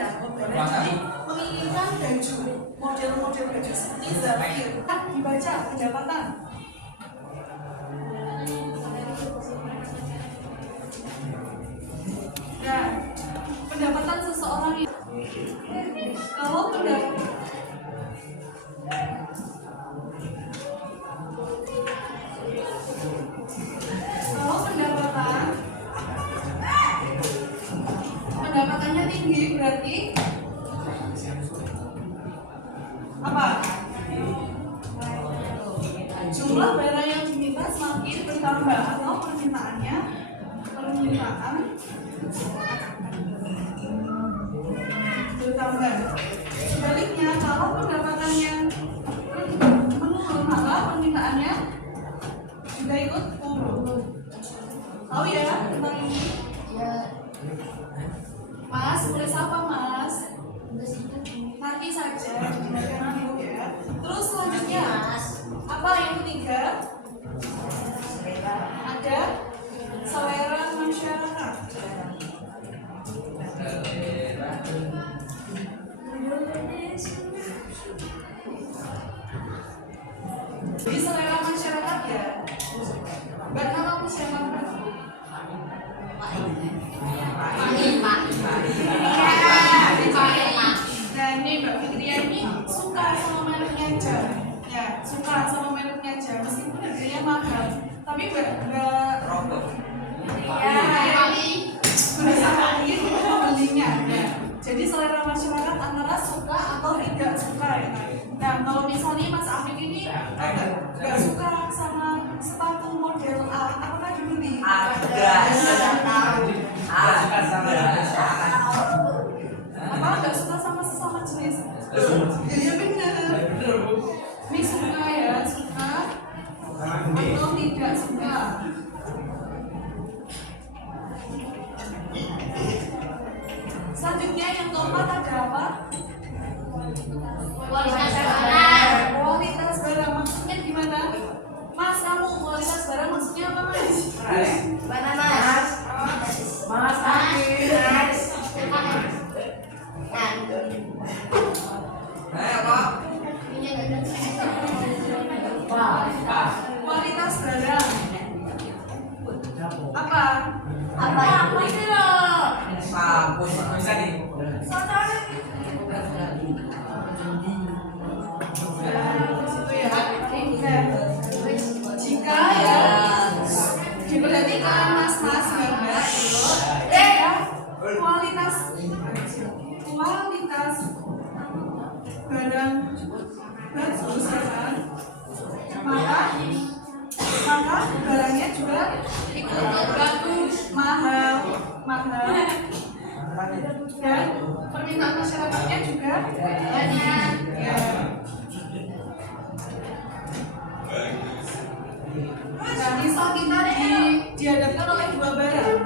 ya, jadi menginginkan baju, model-model baju seperti Zafir. Dibaca pendapatan. Nah, pendapatan seseorang itu kalau pendapatan pendapatannya tinggi berarti apa? Jumlah barang yang diminta semakin bertambah atau permintaan bertambah. Sebaliknya kalau pendapatannya menurun maka permintaannya juga ikut turun. Tahu ya tentang ini? Ya. Mas, boleh sapa Mas? Nanti saja didengarkan dulu ya. Terus selanjutnya apa yang ketiga? Ada selera masyarakat. Jadi selera masyarakat ya. Mbak namamu siapa Mbak? Nah ini Mbak Fitria ini suka sama mereknya jam. Ya, suka sama mereknya jam meskipun harganya mahal. Tapi Mbak berusaha ingin membelinya. Ya. Jadi selera masyarakat antara suka atau tidak suka ya. Nah kalau misalnya Mas Afif ini nggak suka sama sepatu model A, apakah dibeli? Apa nggak suka sama sesama jenis? Iya benar. Ini suka ya, suka atau tidak suka? Selanjutnya yang keempat ada apa? Kualitas barang. Kualitas barang maksudnya gimana? Mas, kamu kualitas barang maksudnya apa Mas? Mana Mas? Mas Afif. Kualitas barang. Apa itu loh? Bisa nih. Jika ya diperhatikan mas-mas Mbak, kualitas barang bagus ya kan, maka barangnya juga ikut bagus, mahal dan permintaan masyarakatnya juga banyak ya. Nah, misal kita dihadapkan oleh dua barang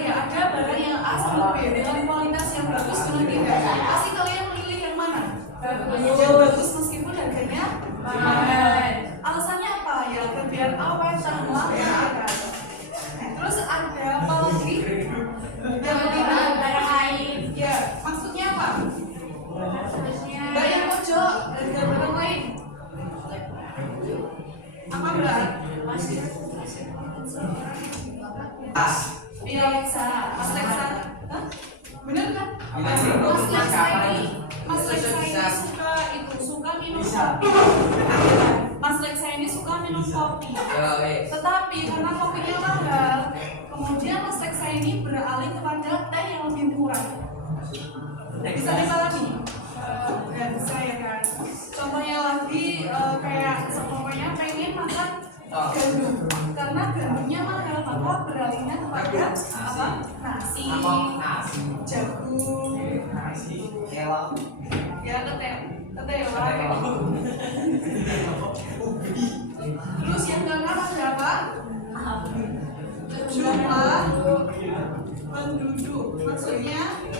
ya, ada barang yang A sama B dengan kualitas yang bagus dengan tidak. Pasti kalian memilih yang mana? Yang bagus meskipun harganya mahal. Alasannya apa ya? Biar awet tahan lama ya kan. Terus ada apa lagi? Yang ketiga barang lain. Ya, maksudnya apa? Bayar pojok harga barang lain. Apa Mbak? Iya Lexa, Mas Lexa, bener kan? Mas Lexa ini suka minum kopi. Mas Lexa ini suka minum kopi. Tetapi karena kopinya mahal, kemudian Mas Lexa ini beralih kepada teh yang lebih murah. Bisa dipahami? Ya bisa ya kan. Contohnya lagi kayak pokoknya pengen makan gandum, karena gandumnya mahal maka beralihnya kepada apa? Nasi, jagung, ya ketela. Terus yang keenam ada apa? Jumlah penduduk, maksudnya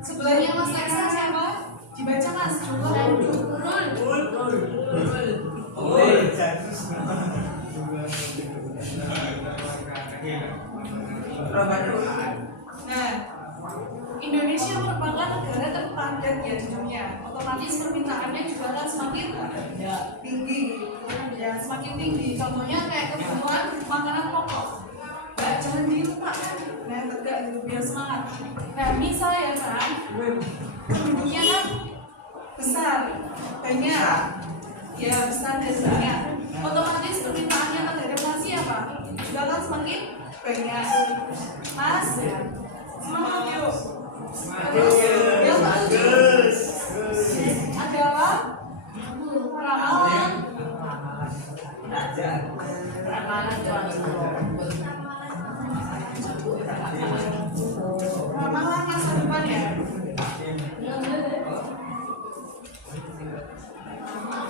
sebelahnya Mas Lexa siapa? Dibaca Mas, jumlah penduduk. perusahaannya juga akan semakin tinggi. Ya, semakin tinggi. Contohnya kayak kebutuhan makanan pokok. Nah, jangan dilupakan. Nah, tegak gitu biar semangat. Nah, misal ya kan, penduduknya kan besar, banyak. Ya, besar dan banyak. Otomatis permintaannya terhadap nasi apa? Juga akan semakin banyak. Mas, semangat yuk. Terus yang ketujuh adalah ramalan. Ramalan masa depan ya.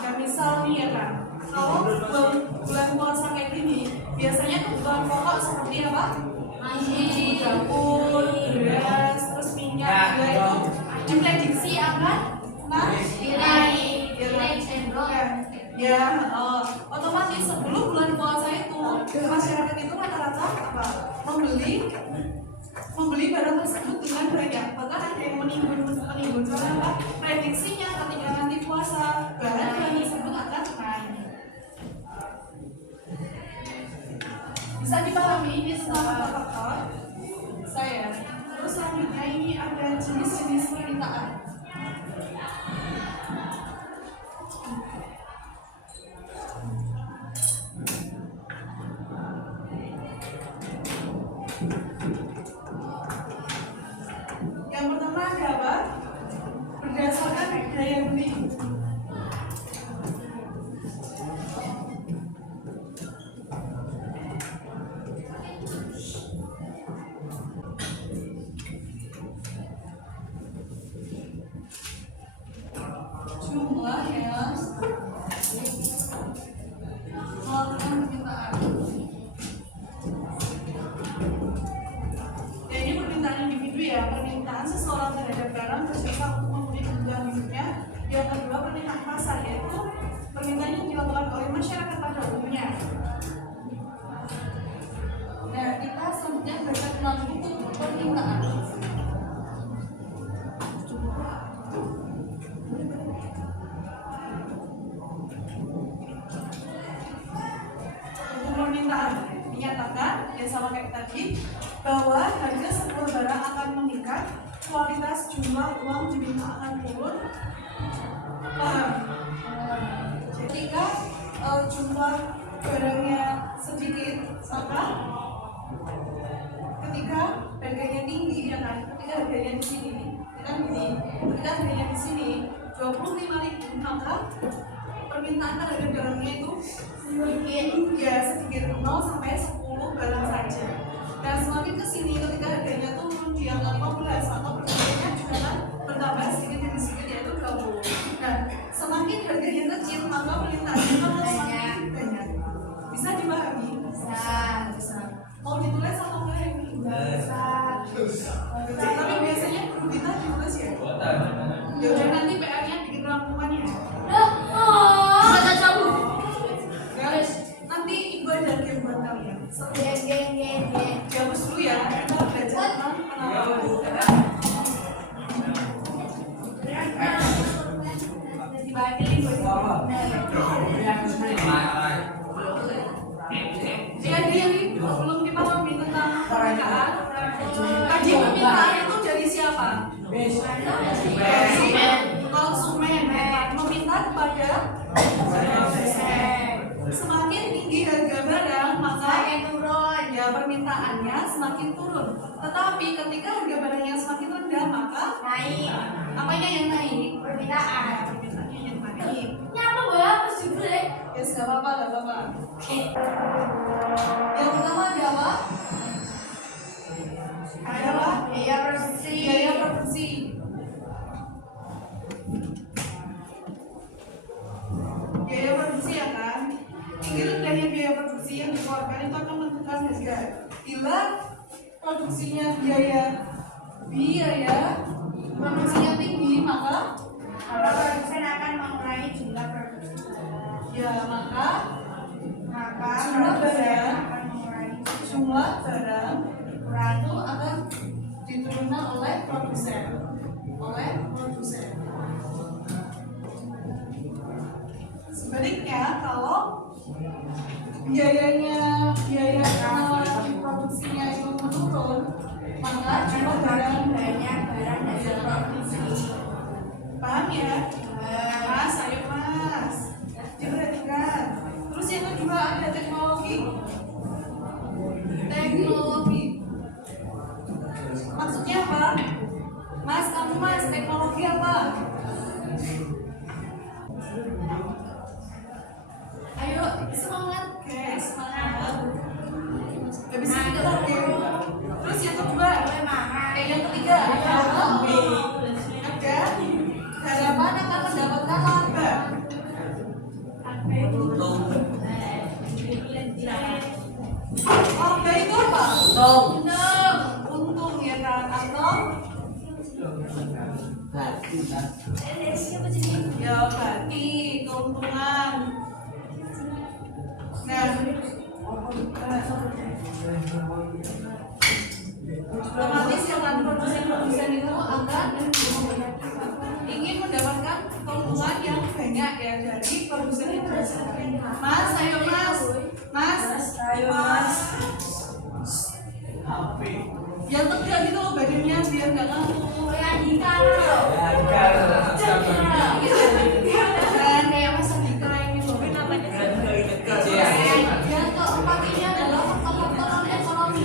Ya misal nih ya kan, kalau bulan puasa kayak gini, biasanya kebutuhan pokok seperti apa? Air, dapur, beras, terus minyak, gula itu diprediksi akan naik. Ya, otomatis sebelum bulan puasa itu masyarakat itu rata-rata apa? Membeli barang tersebut dengan banyak. Bahkan ada yang menimbun soal apa? Prediksinya ketika nanti puasa barang tersebut akan naik. Bisa dipahami ini tentang faktor saya. Terus selanjutnya ini ada jenis-jenis permintaan. Yang pertama ada apa? Berdasarkan daya beli. Jumlah yang melakukan permintaan. Ya, ini permintaan individu ya, permintaan seseorang terhadap barang berjasa untuk memenuhi kebutuhan hidupnya. Yang kedua permintaan pasar, yaitu permintaan yang dilakukan oleh masyarakat pada umumnya. Nah, kita selanjutnya baca tentang buku permintaan. Permintaan menyatakan yang sama kayak tadi bahwa harga sebuah barang akan meningkat, kualitas jumlah uang diminta akan turun. Ketika jumlah barangnya sedikit, maka ketika harganya tinggi ya kan, ketika harganya di sini kan gini, ketika harganya di sini 25.000, maka permintaan terhadap barangnya itu sedikit 0 sampai 10 barang saja. Dan semakin ke sini ketika harganya turun di angka 15, maka permintaannya juga kan bertambah sedikit demi sedikit, yaitu 20. Dan semakin harganya kecil, maka permintaannya akan semakin banyak. Bisa dipahami? Bisa. Mau ditulis atau enggak yang ini? Bisa. Tapi biasanya perlu ditulis ya. Ya udah, nanti PR-nya bikin rangkumannya. Nanti ibu ada game buat kalian. Hapus dulu ya. Kita belajar tentang penalaran. Jadi belum dipahami tentang permintaan. Kaji permintaan itu dari siapa? Konsumen meminta kepada semakin tinggi harga barang maka ya permintaannya semakin turun. Tetapi ketika harga barangnya semakin rendah maka naik. apanya yang naik? Permintaannya yang naik. Nyapa bola pas juga deh. Ya nggak apa-apa. Yang pertama ada apa? Adalah Biaya produksi. biaya produksi. Biaya produksi ya kan? Tinggi rendahnya biaya produksi yang dikeluarkan itu akan menentukan harga. Bila produksinya biaya produksinya tinggi, maka Produsen akan mengurangi jumlah produksi. ya maka Jumlah barang akan mengurangi jumlah barang itu akan diturunkan oleh produsen. Sebaliknya kalau biaya produksinya itu menurun, maka jumlah barang banyak barang hasil produksi. paham ya? Mas, ayo mas, diperhatikan. Terus yang kedua ada teknologi. Maksudnya apa? Mas, kamu mas, teknologi apa? Ayo semangat, oke semangat. Gak bisa kita lagi. Terus yang kedua, yang ketiga ada harapan akan mendapatkan laba. Laba itu apa? Untung ya kan? Atau ya berarti keuntungan. Nah, otomatis yang produsen itu akan ingin mendapatkan keuntungan yang banyak ya dari produsen itu. Mas, ayo mas, ayo mas. Yang tegak gitu loh badannya biar nggak ngantuk. Dan kayak Mas Andika ini loh, namanya yang keempat ini adalah faktor ekonomi.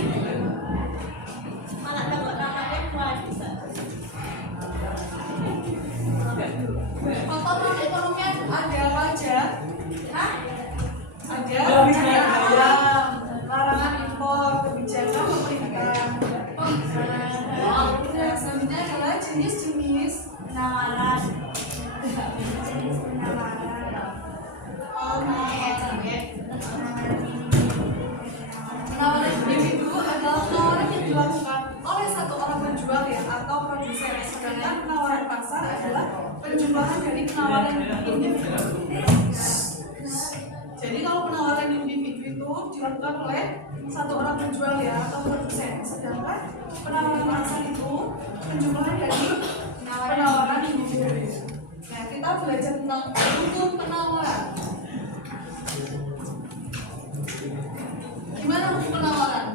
Faktor ekonomi ada apa aja? Ada larangan impor, kebijakan pemerintah. Nah, selanjutnya adalah jenis-jenis Penawaran. Penawaran individu adalah penawaran yang dilakukan oleh satu orang penjual ya atau produsen. Sedangkan penawaran pasar adalah penjumlahan dari penawaran individu. Jadi kalau penawaran individu itu dilakukan oleh satu orang penjual ya atau produsen. Sedangkan penawaran pasar itu penjumlahan dari penawaran individu. Nah, kita belajar tentang hukum penawaran. Gimana hukum penawaran?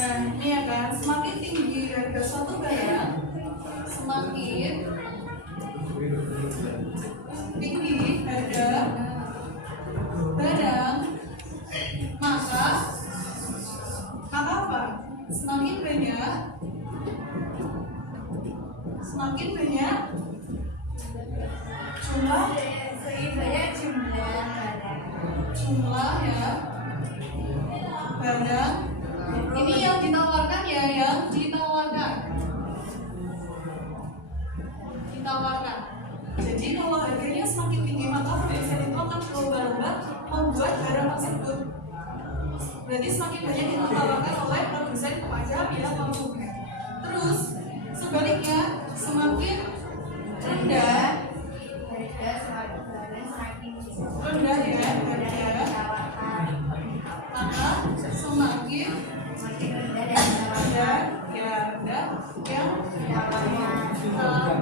Nah, ini ya kan, semakin tinggi harga suatu barang, semakin tinggi harga barang, maka apa? Semakin banyak jumlah ya barang. Ini yang ditawarkan ya, yang ditawarkan. Jadi kalau harganya semakin tinggi maka produsen itu akan berlomba-lomba membuat barang tersebut. Berarti semakin banyak ditawarkan oleh produsen kepada pihak konsumen. Terus sebaliknya semakin rendah ya harga, maka semakin rendah ya harga yang ditawarkan.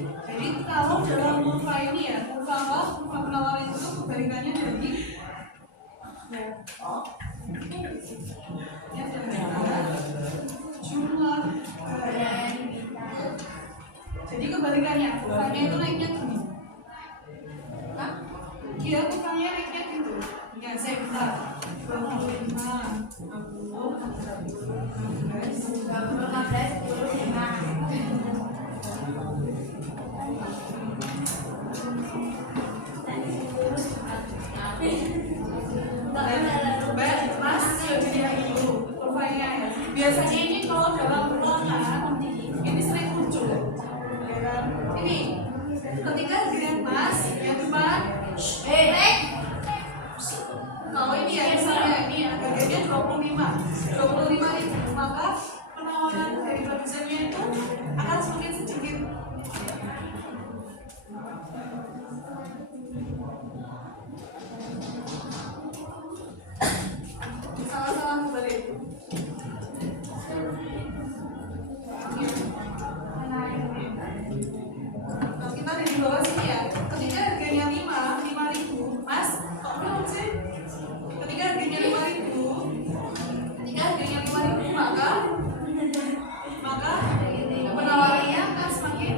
Jadi kalau dalam kurva ini ya, kurva penawaran itu kebalikannya dari jumlah barang. Jadi kebalikannya, kurvanya itu naiknya gini. Iya, kurvanya naiknya gitu. Ya, saya bentar. 25, 60, 15. Mas, jadi yang itu kurvanya. Biasanya ini kalau dalam ruangan ini sering muncul. Ya kan? Ini ketika dengan Mas yang depan, kalau ini ya misalnya ini harganya 25.000, maka penawaran Nah, kita ada di bawah sini ya. Ketika harganya 5.000, Mas, kok belum sih? Ketika harganya 5.000, maka penawarannya akan semakin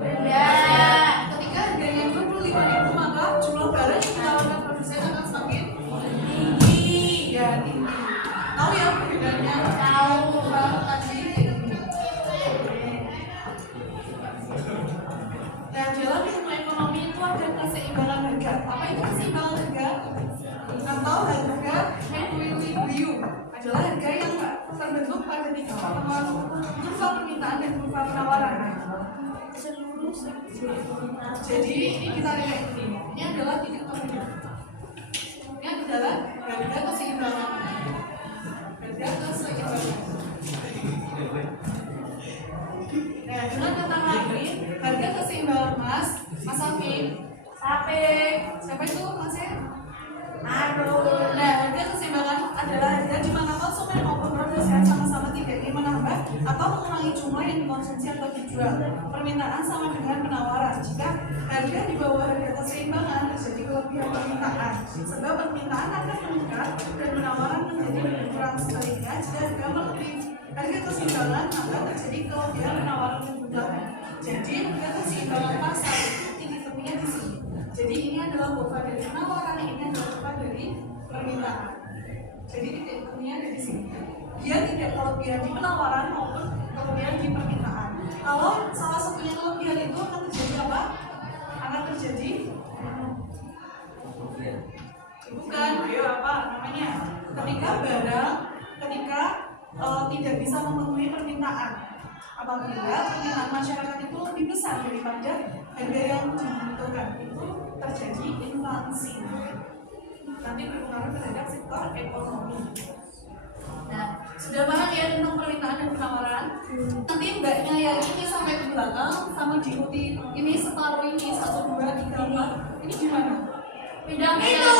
rendah. Ketika harganya 25.000, maka jumlah barang yang ditawarkan produsen akan semakin tinggi. Ya, tinggi. Tahu ya perbedaannya? Tahu banget tadi. Nah, dalam ilmu ekonomi itu ada keseimbangan harga. Apa itu keseimbangan harga? Atau harga equilibrium adalah harga yang terbentuk pada tiga pertemuan kurva permintaan dan kurva penawaran. Jadi ini kita lihat ini. Ini adalah titik temunya. Ini adalah harga keseimbangan. Harga keseimbangan. Nah, dengan kata lain, harga keseimbangan Mas Afif. Siapa itu Mas ya? Aduh. Nah, harga keseimbangan adalah harga di mana konsumen maupun produsen sama-sama tidak ingin menambah atau mengurangi jumlah yang dikonsumsi atau dijual. Permintaan sama dengan penawaran. Jika harga di bawah harga keseimbangan terjadi kelebihan permintaan, sebab permintaan akan meningkat dan penawaran menjadi berkurang. Sebaliknya, jika harga melebihi harga keseimbangan, maka terjadi kelebihan penawaran dan kebutuhan. Jadi, harga keseimbangan pasar itu titik temunya di sini. Jadi ini adalah kurva dari penawaran, ini adalah kurva dari permintaan. Jadi titik temunya ada di sini. Dia tidak kelebihan di penawaran maupun kelebihan di permintaan. Kalau salah satunya kelebihan itu akan terjadi apa? Akan terjadi bukan, ayo apa namanya? Ketika tidak bisa memenuhi permintaan. Apabila permintaan masyarakat itu lebih besar daripada harga yang dibutuhkan, itu terjadi inflasi. Nanti berpengaruh terhadap sektor ekonomi. Nah, sudah paham ya tentang permintaan dan penawaran? Nanti mbaknya yang ini sampai ke belakang, sama diikuti ini separuh ini 1, 2, 3, 4. Ini gimana? Pindah itu.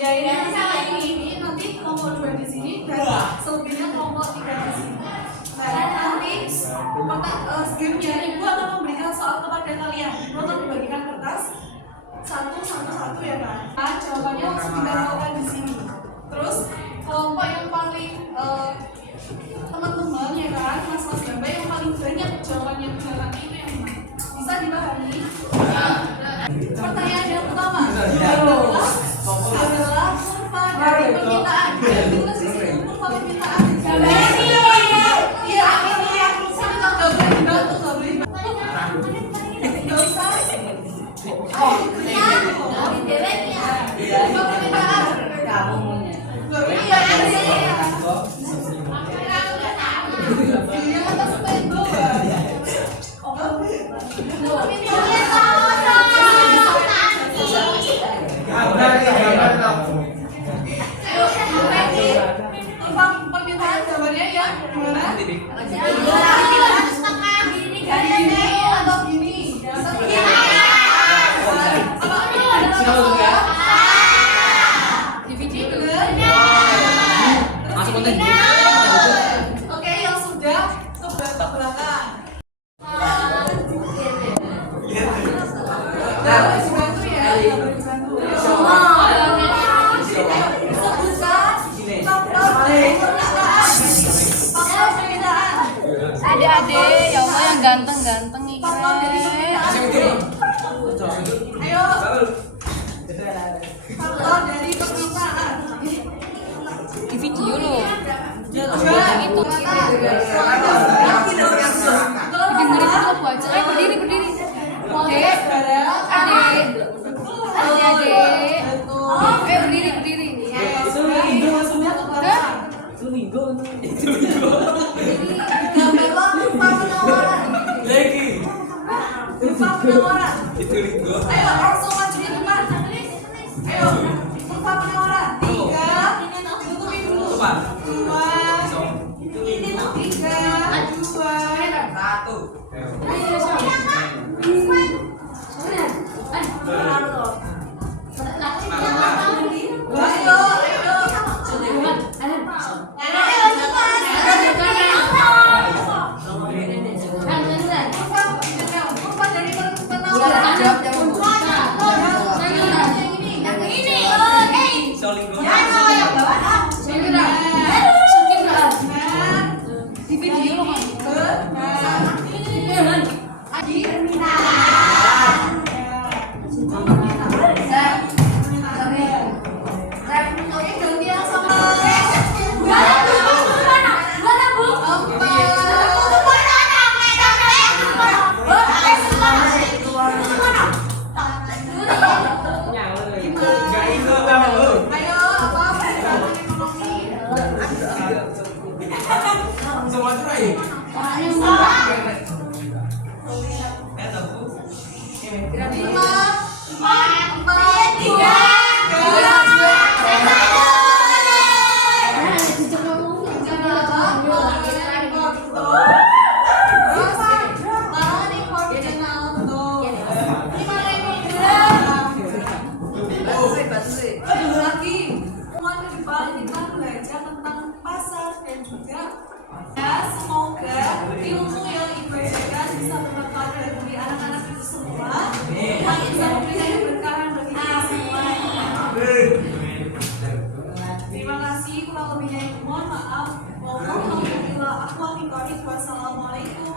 Ya ini sama ini nanti kelompok 2 di sini dan selebihnya kelompok 3 di sini. Nah, nanti gamenya Ibu akan memberikan soal kepada kalian. Ibu akan membagikan kertas satu ya kan? Nah, jawabannya langsung ditempelkan di sini. Terus kelompok yang paling teman-teman ya kan, mas-mas gambar yang paling banyak jawabannya benar itu yang mana? Bisa dipahami? Pertanyaan yang pertama adalah kurva dari permintaan. Kita di sini kurva permintaan. Iya, ini ya. Saya nggak boleh dibantu, nggak boleh dibantu. Nggak usah. Oh, kurva permintaan. Loh, iya, iya. Iya, atas pendo. Permintaan gambarnya ya gimana? Gini atau gini? Masuk konten. Oke, yang sudah ke belakang. Dibantu ya, dibantu. Adik-adik, ya Allah yang ganteng-ganteng nih. Ayo. Faktor dari permintaan. Di video loh. Itu. Dengerin aku aja. Berdiri. Dek, adik. Berdiri. Itu minggu maksudnya ke belakang. Itu minggu. Gambarlah kurva penawaran. Lagi. Kurva penawaran. Itu minggu. Ayo langsung maju di depan. Ayo kurva penawaran. 3. Tutupin dulu. 2. 3. 2. 1. Ayo. Semua terakhir. Lima, empat, tiga, semoga ilmu yang Ibu berikan bisa bermanfaat bagi anak-anak itu semua dan bisa memberikan keberkahan bagi kita semua. Terima kasih, kurang lebihnya mohon maaf. Wassalamualaikum.